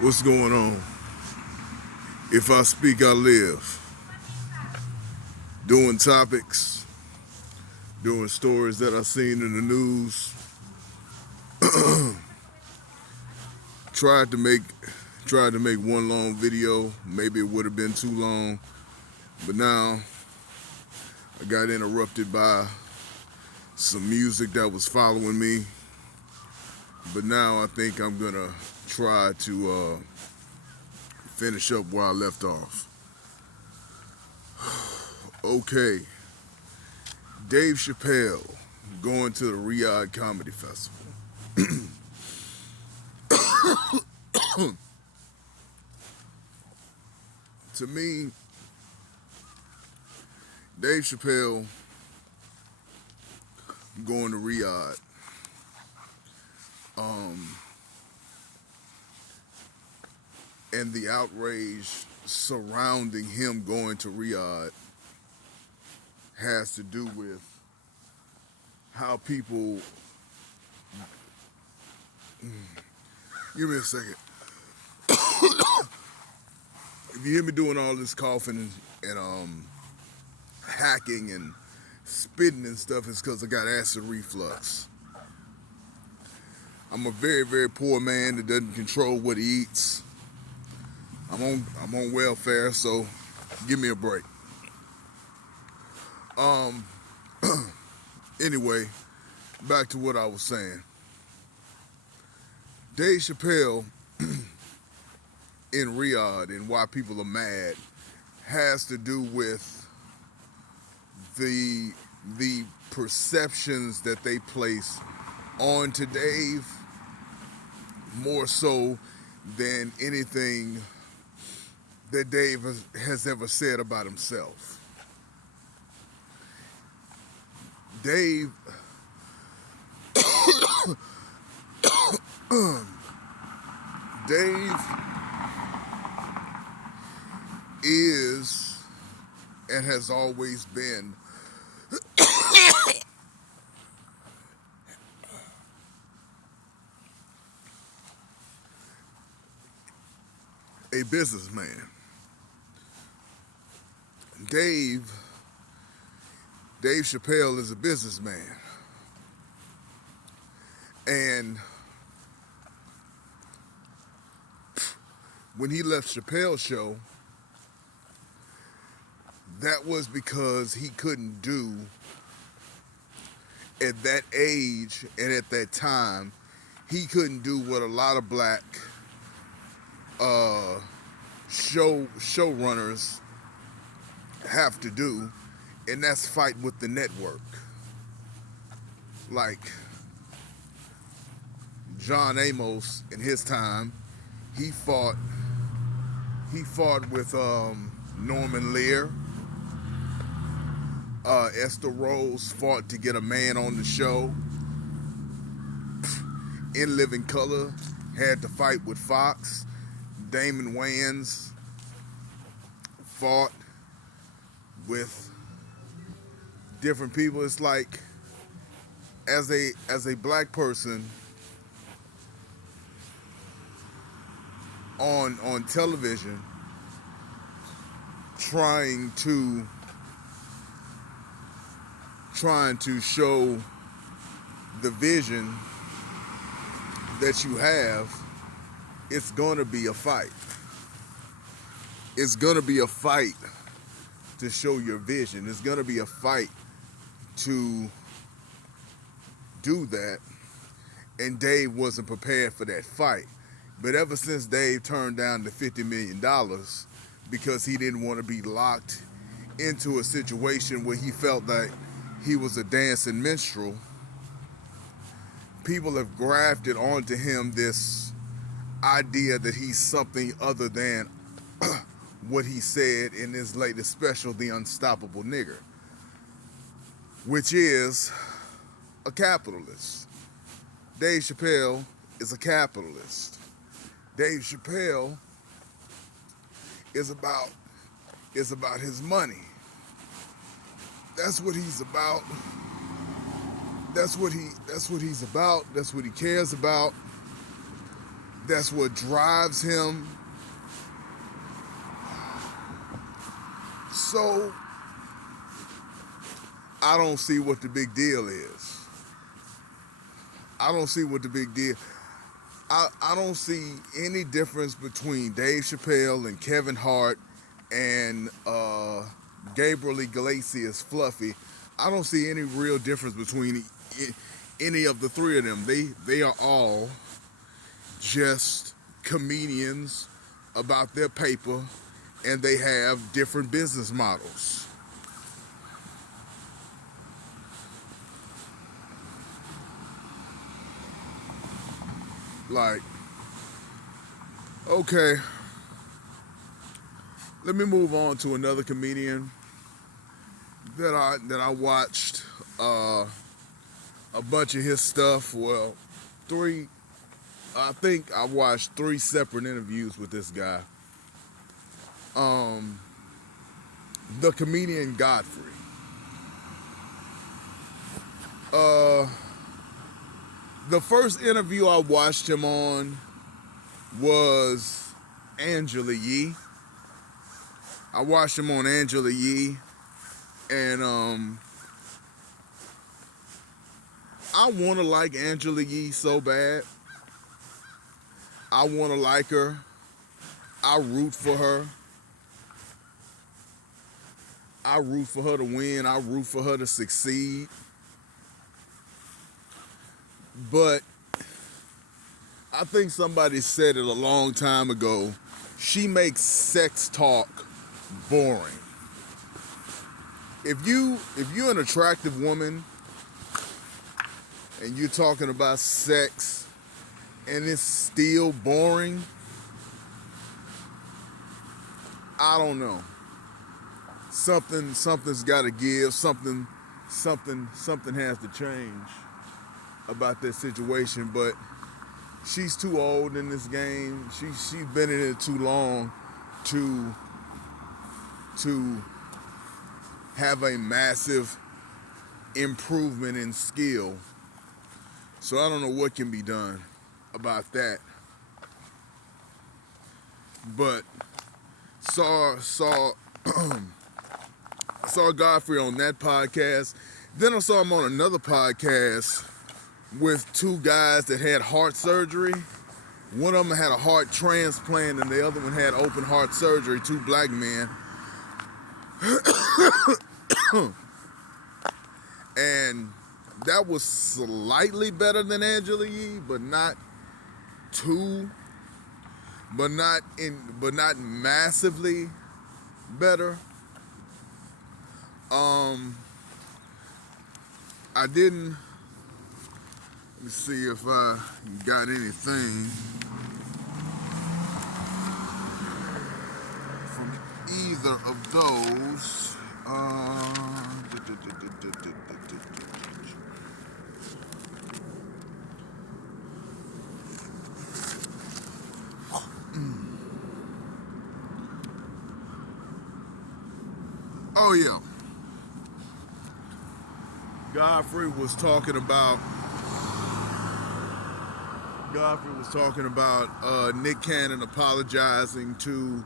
What's going on? If I speak, I live. Doing topics, doing stories that I seen in the news. Tried to make tried to make one long video. Maybe it would have been too long, but now I got interrupted by some music that was following me. But now I think I'm gonna try to finish up where I left off. Okay, Dave Chappelle going to the Riyadh Comedy Festival. To me, Dave Chappelle going to Riyadh, and the outrage surrounding him going to Riyadh has to do with how people. Give me a second. If you hear me doing all this coughing and hacking and spitting and stuff, it's because I got acid reflux. I'm a very, very poor man that doesn't control what he eats. I'm on welfare, so give me a break. Anyway, back to what I was saying. Dave Chappelle in Riyadh and why people are mad has to do with the perceptions that they place onto Dave more so than anything that Dave has ever said about himself. Dave Dave is and has always been a businessman. Dave Chappelle is a businessman. And when he left Chappelle's show, that was because he couldn't do, at that age and at that time, he couldn't do what a lot of black showrunners have to do, and that's fight with the network. Like John Amos in his time, he fought with Norman Lear. Esther Rose fought to get a man on the show. In Living Color had to fight with Fox. Damon Wayans fought with different people. It's like, as a black person on television, trying to show the vision that you have, it's gonna be a fight. It's gonna be a fight to show your vision. It's gonna be a fight to do that. And Dave wasn't prepared for that fight. But ever since Dave turned down the $50 million because he didn't want to be locked into a situation where he felt like he was a dancing minstrel, people have grafted onto him this idea that he's something other than what he said in his latest special, The Unstoppable Nigger, which is a capitalist. Dave Chappelle is a capitalist. Dave Chappelle is about his money. That's what he's about. That's what he's about. That's what he cares about. That's what drives him. So I don't see what the big deal is. I don't see what the big deal. I don't see any difference between Dave Chappelle and Kevin Hart and Gabriel Iglesias Fluffy. I don't see any real difference between any of the three of them. They are all just comedians about their paper, and they have different business models. Like, okay, let me move on to another comedian that I watched a bunch of his stuff. Well, I think I watched 3 separate interviews with this guy. The comedian Godfrey. The first interview I watched him on was Angela Yee. I watched him on Angela Yee, and I want to like Angela Yee so bad. I want to like her. I root for her. I root for her to win. I root for her to succeed. But I think somebody said it a long time ago. She makes sex talk boring. If you're an attractive woman and you're talking about sex and it's still boring, I don't know. Something's got to give. Something has to change about that situation. But she's too old in this game. She's been in it too long to have a massive improvement in skill. So I don't know what can be done about that. But saw Godfrey on that podcast. Then I saw him on another podcast with 2 guys that had heart surgery. One of them had a heart transplant and the other one had open heart surgery, 2 black men. And that was slightly better than Angela Yee, but not massively better. I didn't. Let me see if I got anything from either of those. Oh yeah. Godfrey was talking about Nick Cannon apologizing to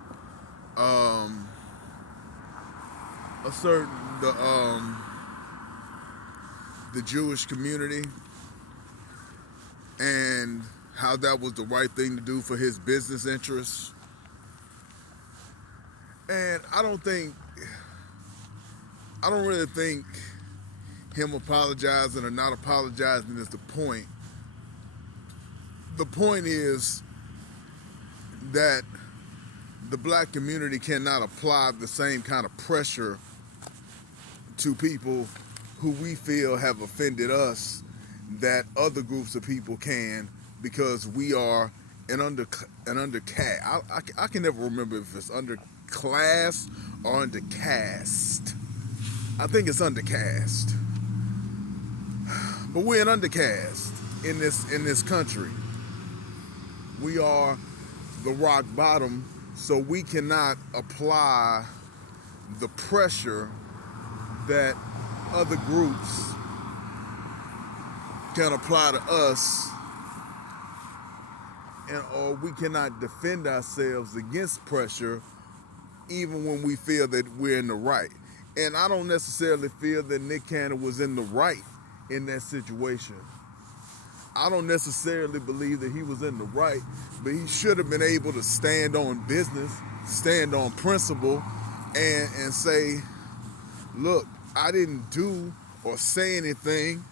the Jewish community, and how that was the right thing to do for his business interests. And I don't really think him apologizing or not apologizing is the point. The point is that the black community cannot apply the same kind of pressure to people who we feel have offended us that other groups of people can, because we are an undercast. I can never remember if it's underclass or undercast. I think it's undercast. But we're an undercast in this country. We are the rock bottom, so we cannot apply the pressure that other groups can apply to us or we cannot defend ourselves against pressure even when we feel that we're in the right. And I don't necessarily feel that Nick Cannon was in the right in that situation. I don't necessarily believe that he was in the right, but he should have been able to stand on business, stand on principle, and say, look, I didn't do or say anything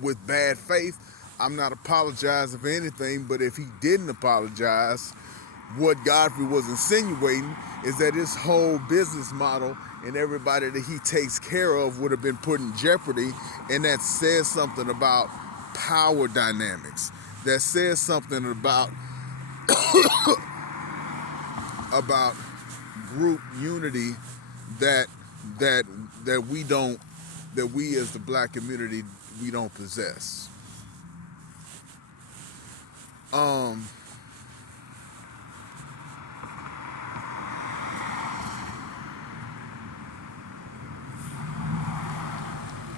with bad faith. I'm not apologizing for anything, but if he didn't apologize, what Godfrey was insinuating is that his whole business model and everybody that he takes care of would have been put in jeopardy, and that says something about power dynamics. That says something about about group unity that we as the black community we don't possess.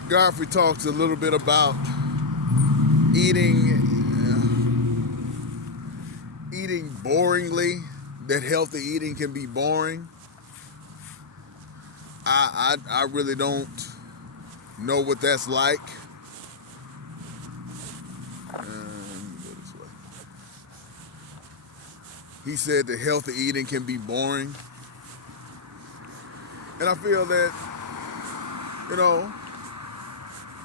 Godfrey talks a little bit about eating boringly, that healthy eating can be boring. I really don't know what that's like. He said that healthy eating can be boring. And I feel that,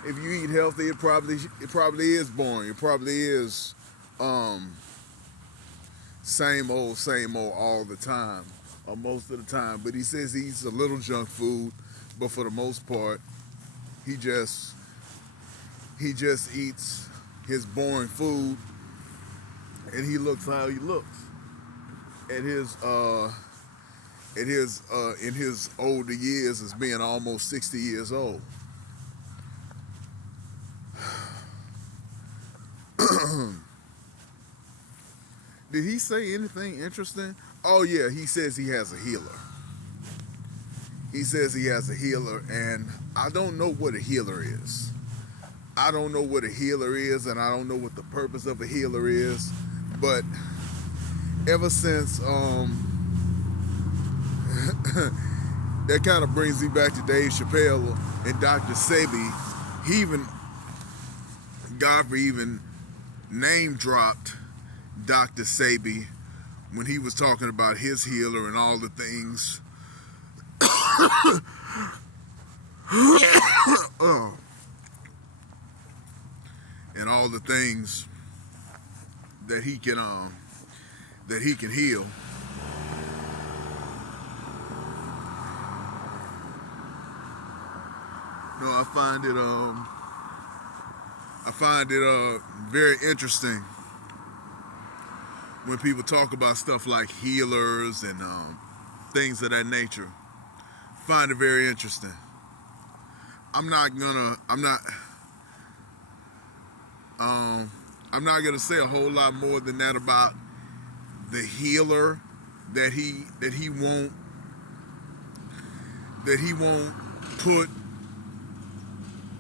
if you eat healthy, it probably is boring. It probably is same old all the time, or most of the time. But he says he eats a little junk food, but for the most part, he just eats his boring food, and he looks how he looks in his older years as being almost 60 years old. Did he say anything interesting? Oh yeah, he says he has a healer. He says he has a healer, and I don't know what a healer is. I don't know what a healer is, and I don't know what the purpose of a healer is, but ever since that kind of brings me back to Dave Chappelle and Dr. Sebi. Godfrey even name dropped Dr. Sebi when he was talking about his healer and all the things and all the things that he can heal. No, I find it very interesting when people talk about stuff like healers and things of that nature. Find it very interesting. I'm not gonna say a whole lot more than that about the healer that he won't put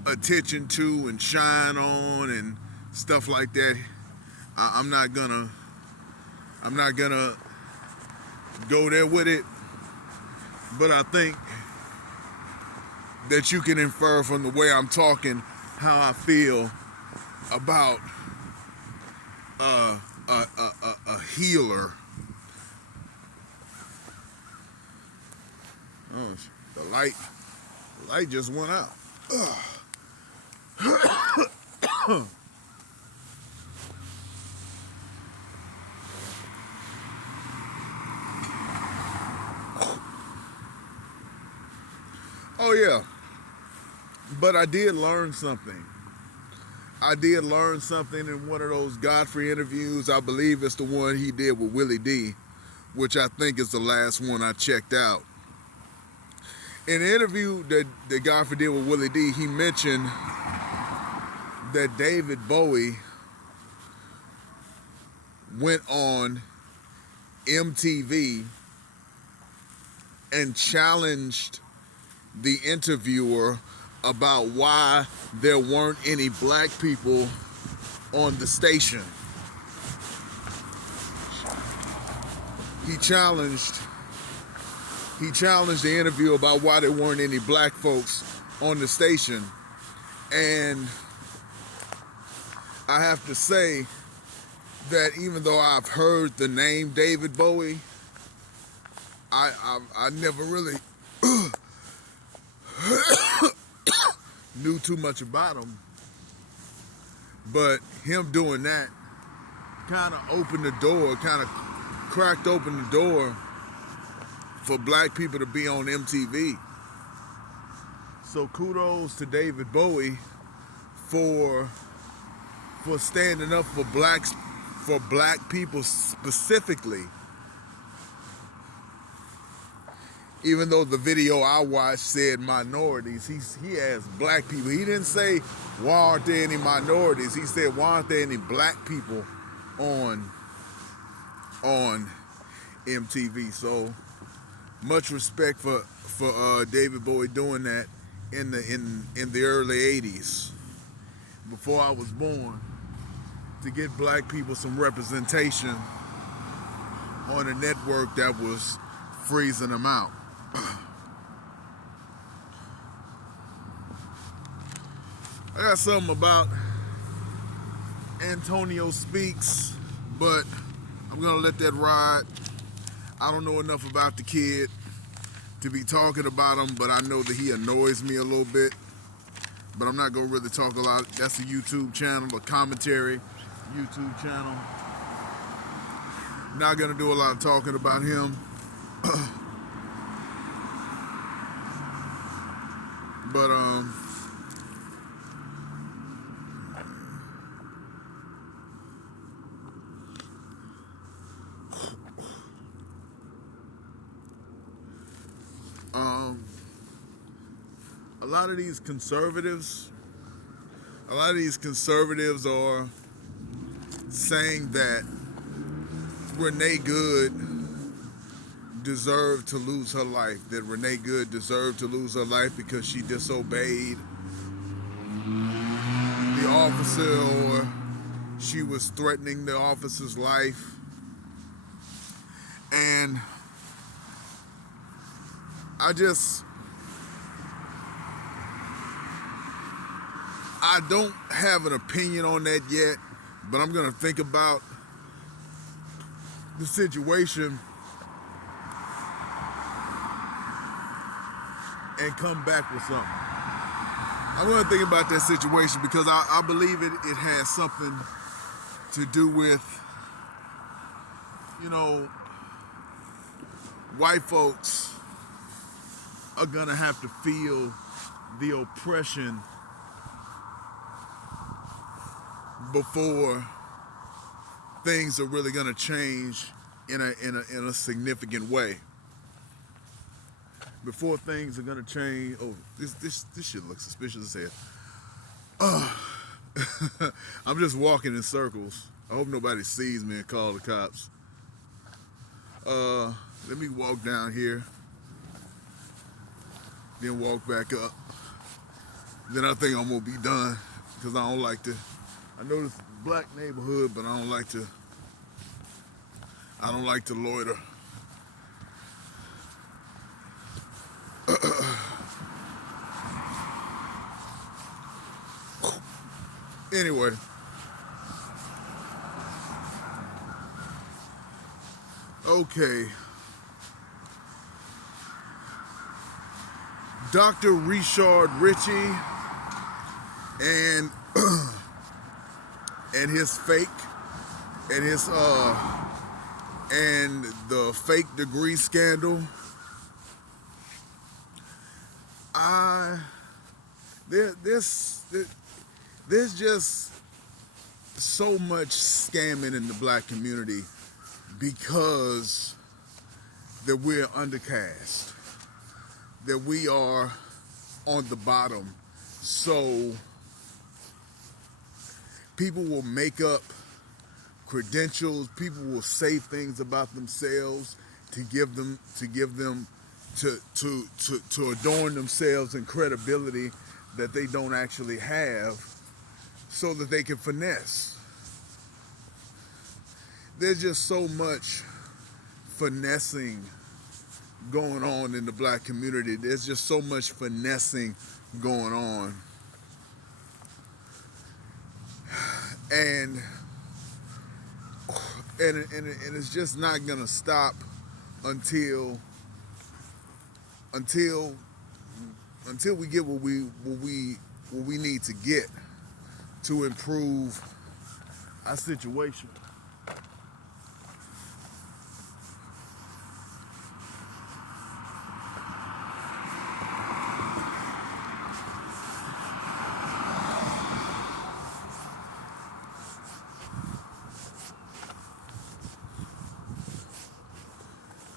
attention to and shine on and stuff like that. I'm not gonna go there with it, but I think that you can infer from the way I'm talking how I feel about a healer. Oh, the light just went out. Oh yeah, but I did learn something. In one of those Godfrey interviews. I believe it's the one he did with Willie D, which I think is the last one I checked out. In the interview that Godfrey did with Willie D, he mentioned that David Bowie went on MTV and challenged the interviewer about why there weren't any black people on the station. he challenged the interview about why there weren't any black folks on the station. And I have to say that even though I've heard the name David Bowie, I never really knew too much about him. But him doing that kind of opened the door, kind of cracked open the door for black people to be on MTV. So kudos to David Bowie for standing up for black people specifically. Even though the video I watched said minorities, he asked black people. He didn't say, why aren't there any minorities? He said, why aren't there any black people on MTV? So much respect for David Bowie doing that in the early 80s, before I was born, to get black people some representation on a network that was freezing them out. I got something about Antonio Speaks, but I'm gonna let that ride. I don't know enough about the kid to be talking about him, but I know that he annoys me a little bit. But I'm not gonna really talk a lot. That's a YouTube channel, a commentary YouTube channel. Not gonna do a lot of talking about him. But a lot of these conservatives are saying that Renee Good deserved to lose her life, that Renee Good deserved to lose her life because she disobeyed the officer, or she was threatening the officer's life. And I don't have an opinion on that yet, but I'm gonna think about the situation and come back with something. I'm gonna think about that situation because I believe it has something to do with, white folks are gonna have to feel the oppression before things are really gonna change in a significant way. Before things are gonna change. Oh, this shit looks suspicious as hell. I'm just walking in circles. I hope nobody sees me and call the cops. Let me walk down here, then walk back up. Then I think I'm gonna be done because I know this is a black neighborhood, but I don't like to loiter. Anyway, okay. Dr. Richard Ritchie and his fake and the fake degree scandal. There's just so much scamming in the black community because that we're undercast, that we are on the bottom. So people will make up credentials, people will say things about themselves to adorn themselves in credibility that they don't actually have, so that they can finesse. There's just so much finessing going on in the black community. There's just so much finessing going on. And it's just not gonna stop until we get what we need to get to improve our situation.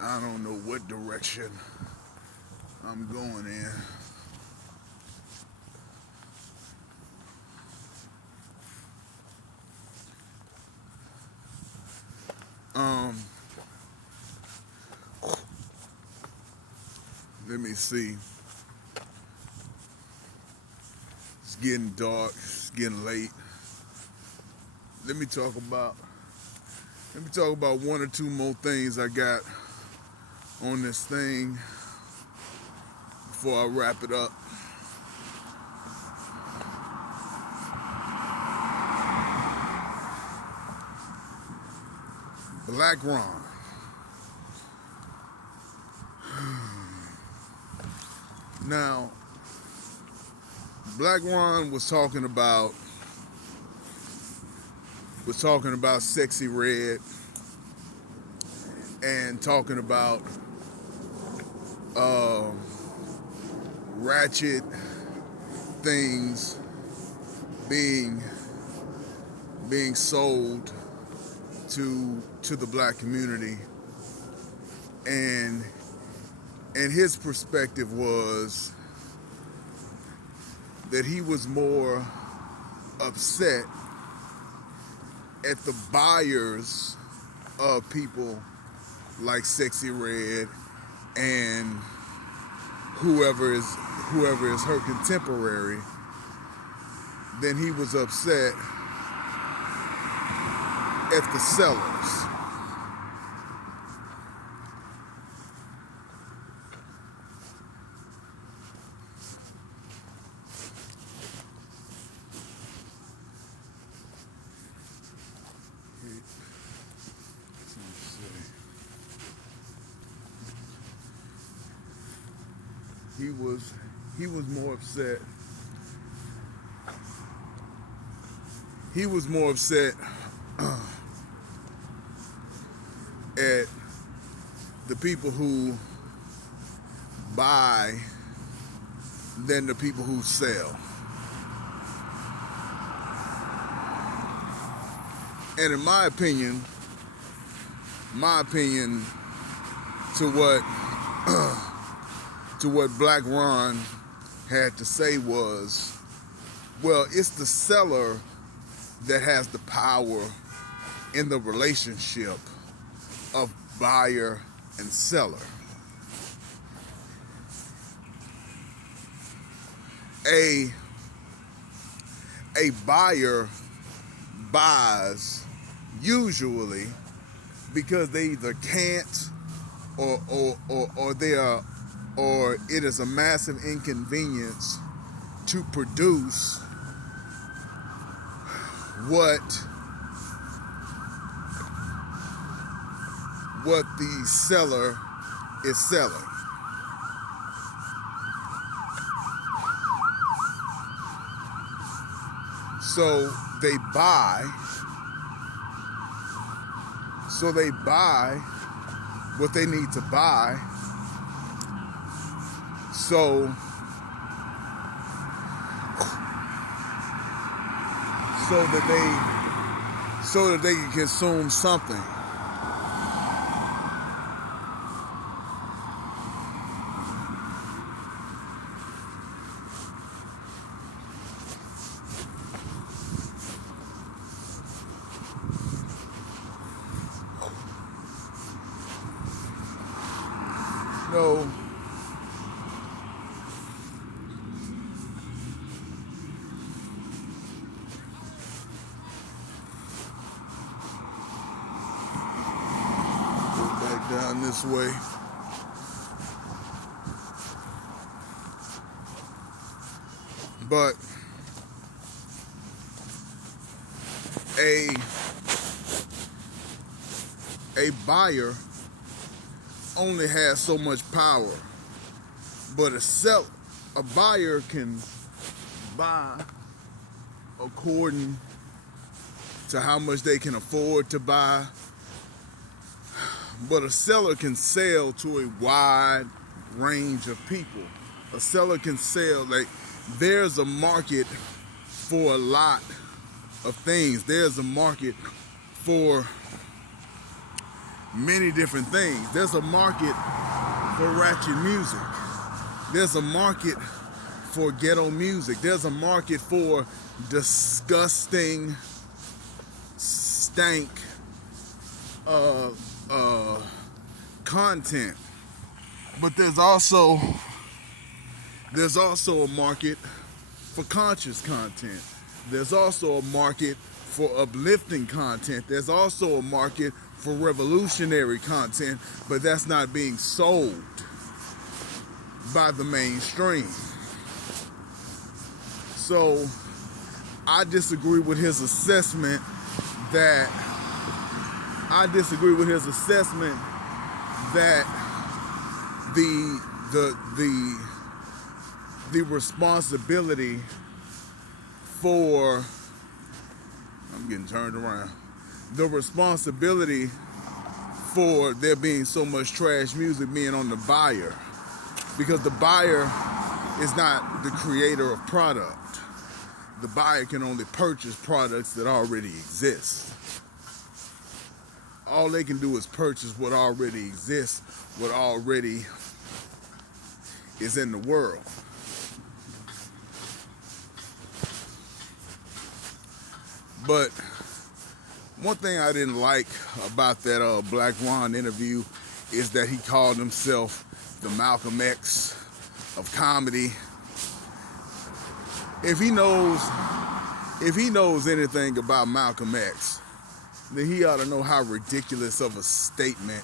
I don't know what direction I'm going in. Let me see. It's getting dark, it's getting late. Let me talk about one or two more things I got on this thing before I wrap it up. Black Ron. Now, Black Ron was talking about Sexy Red and talking about ratchet things being sold to the black community, and his perspective was that he was more upset at the buyers of people like Sexy Red and whoever is her contemporary than he was upset at the sellers. He was more upset. He was more upset at the people who buy than the people who sell. And in my opinion, to what Black Ron had to say was, well, it's the seller that has the power in the relationship of buyer and seller. A buyer buys usually because they either can't or it is a massive inconvenience to produce what the seller is selling. So they buy what they need to buy so that they can consume something. No. down this way. But a buyer only has so much power, but a buyer can buy according to how much they can afford to buy, but a seller can sell to a wide range of people. A seller can sell, like, there's a market for a lot of things. There's a market for many different things. There's a market for ratchet music. There's a market for ghetto music. There's a market for disgusting, stank content. But there's also a market for conscious content. There's also a market for uplifting content. There's also a market for revolutionary content, but that's not being sold by the mainstream. So I disagree with his assessment that the responsibility for, I'm getting turned around, the responsibility for there being so much trash music being on the buyer, because the buyer is not the creator of product. The buyer can only purchase products that already exist. All they can do is purchase what already exists, what already is in the world. But one thing I didn't like about that Black Ron interview is that he called himself the Malcolm X of comedy. If he knows anything about Malcolm X, then he ought to know how ridiculous of a statement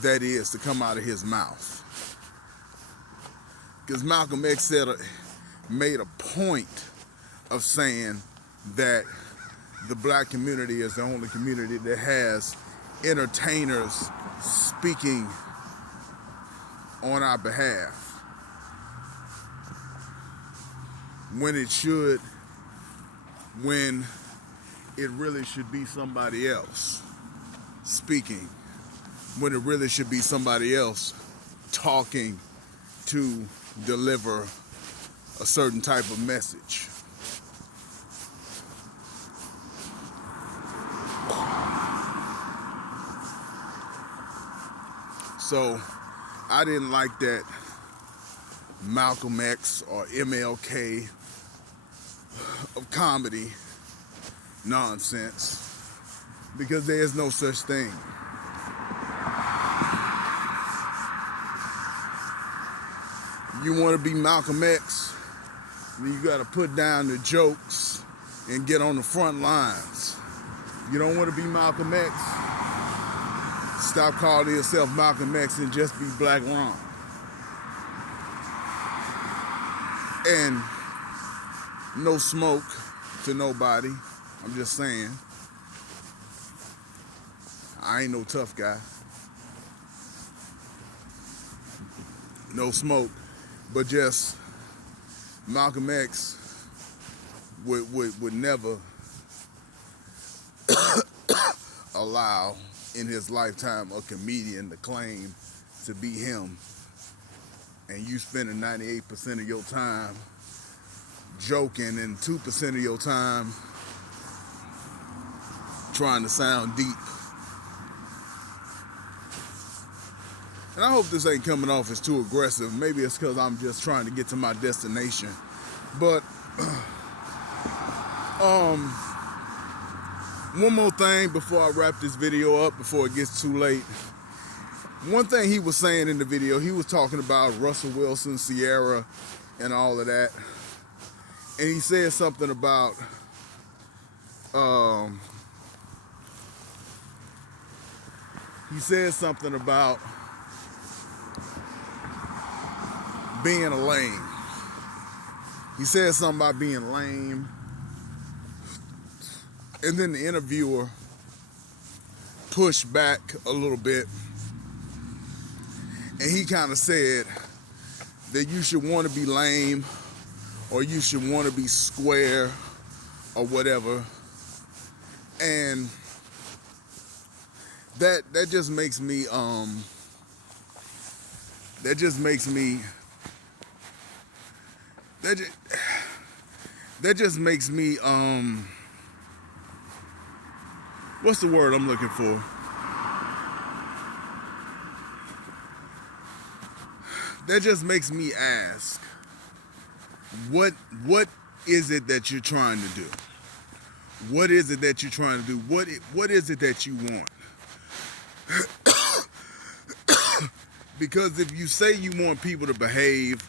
that is to come out of his mouth. Because Malcolm X made a point of saying that the black community is the only community that has entertainers speaking on our behalf, when it really should be somebody else speaking, when it really should be somebody else talking to deliver a certain type of message. So I didn't like that Malcolm X or MLK of comedy nonsense, because there is no such thing. You want to be Malcolm X, then you got to put down the jokes and get on the front lines. You don't want to be Malcolm X, stop calling yourself Malcolm X and just be Black Ron. And no smoke to nobody. I'm just saying, I ain't no tough guy. No smoke, but just Malcolm X would never allow in his lifetime a comedian to claim to be him, and you spending 98% of your time joking and 2% of your time trying to sound deep. And I hope this ain't coming off as too aggressive. Maybe it's because I'm just trying to get to my destination. But one more thing before I wrap this video up, before it gets too late. One thing he was saying in the video, he was talking about Russell Wilson, Sierra, and all of that. And he said something about he said something about being a lame. He said something about being lame. And then the interviewer pushed back a little bit. And he kind of said that you should want to be lame or you should want to be square or whatever. And that just makes me what's the word I'm looking for? That just makes me ask, what is it that you're trying to do? What is it that you're trying to do? What is it that you want? Because if you say you want people to behave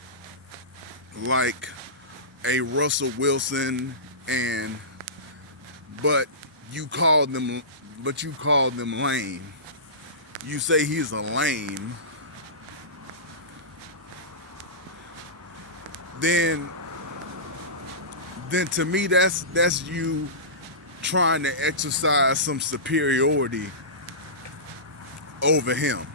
like a Russell Wilson but you call them lame. You say he's a lame. Then to me that's you trying to exercise some superiority over him.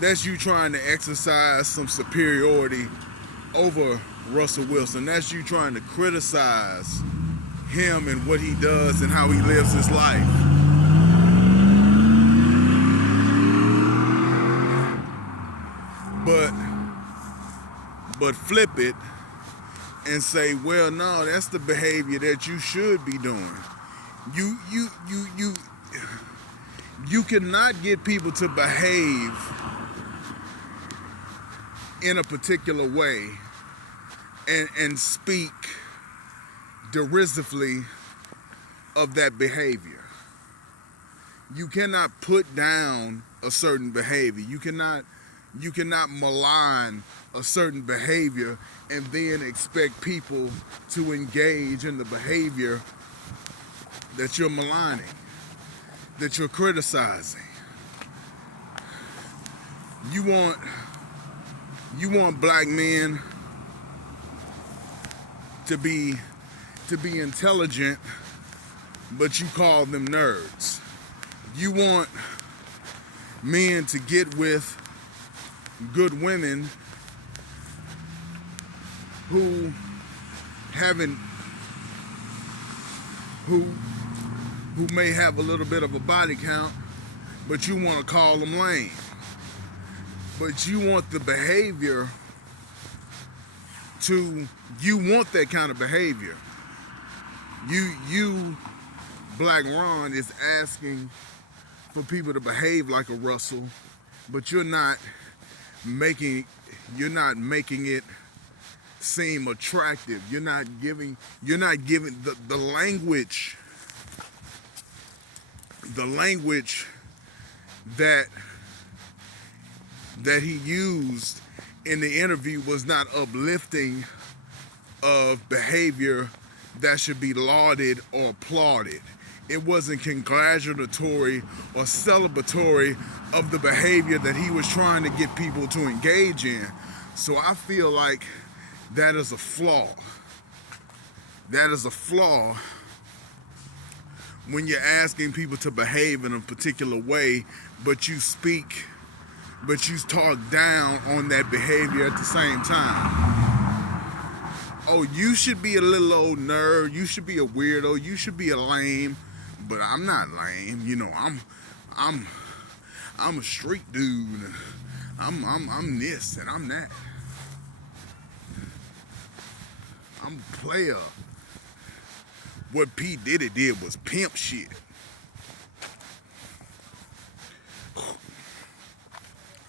That's you trying to exercise some superiority over Russell Wilson. That's you trying to criticize him and what he does and how he lives his life. But flip it and say, well, no, that's the behavior that you should be doing. You cannot get people to behave in a particular way and speak derisively of that behavior. You cannot put down a certain behavior. You cannot malign a certain behavior and then expect people to engage in the behavior that you're maligning, that you're criticizing. You want black men to be intelligent, but you call them nerds. You want men to get with good women who may have a little bit of a body count, but you want to call them lame. But you want the behavior you want that kind of behavior. You, Black Ron, is asking for people to behave like a Russell, but you're not making it seem attractive. You're not giving the language that he used in the interview was not uplifting of behavior that should be lauded or applauded. It wasn't congratulatory or celebratory of the behavior that he was trying to get people to engage in. So I feel like that is a flaw. That is a flaw when you're asking people to behave in a particular way, but you talk down on that behavior at the same time. Oh, you should be a little old nerd. You should be a weirdo. You should be a lame. But I'm not lame. You know, I'm a street dude. I'm this and I'm that. I'm a player. What P. Diddy did was pimp shit.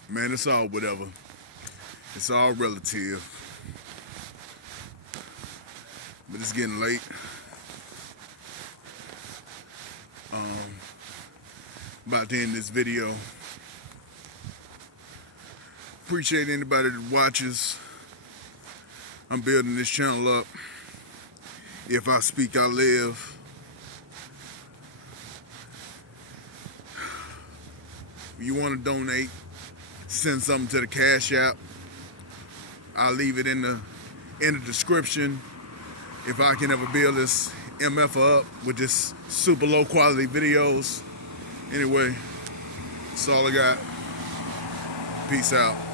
Man, it's all whatever. It's all relative. But it's getting late. About to end this video. Appreciate anybody that watches. I'm building this channel up. If I speak, I live. If you want to donate, send something to the Cash App. I'll leave it in the description. If I can ever build this MF up with just super low quality videos. Anyway, that's all I got. Peace out.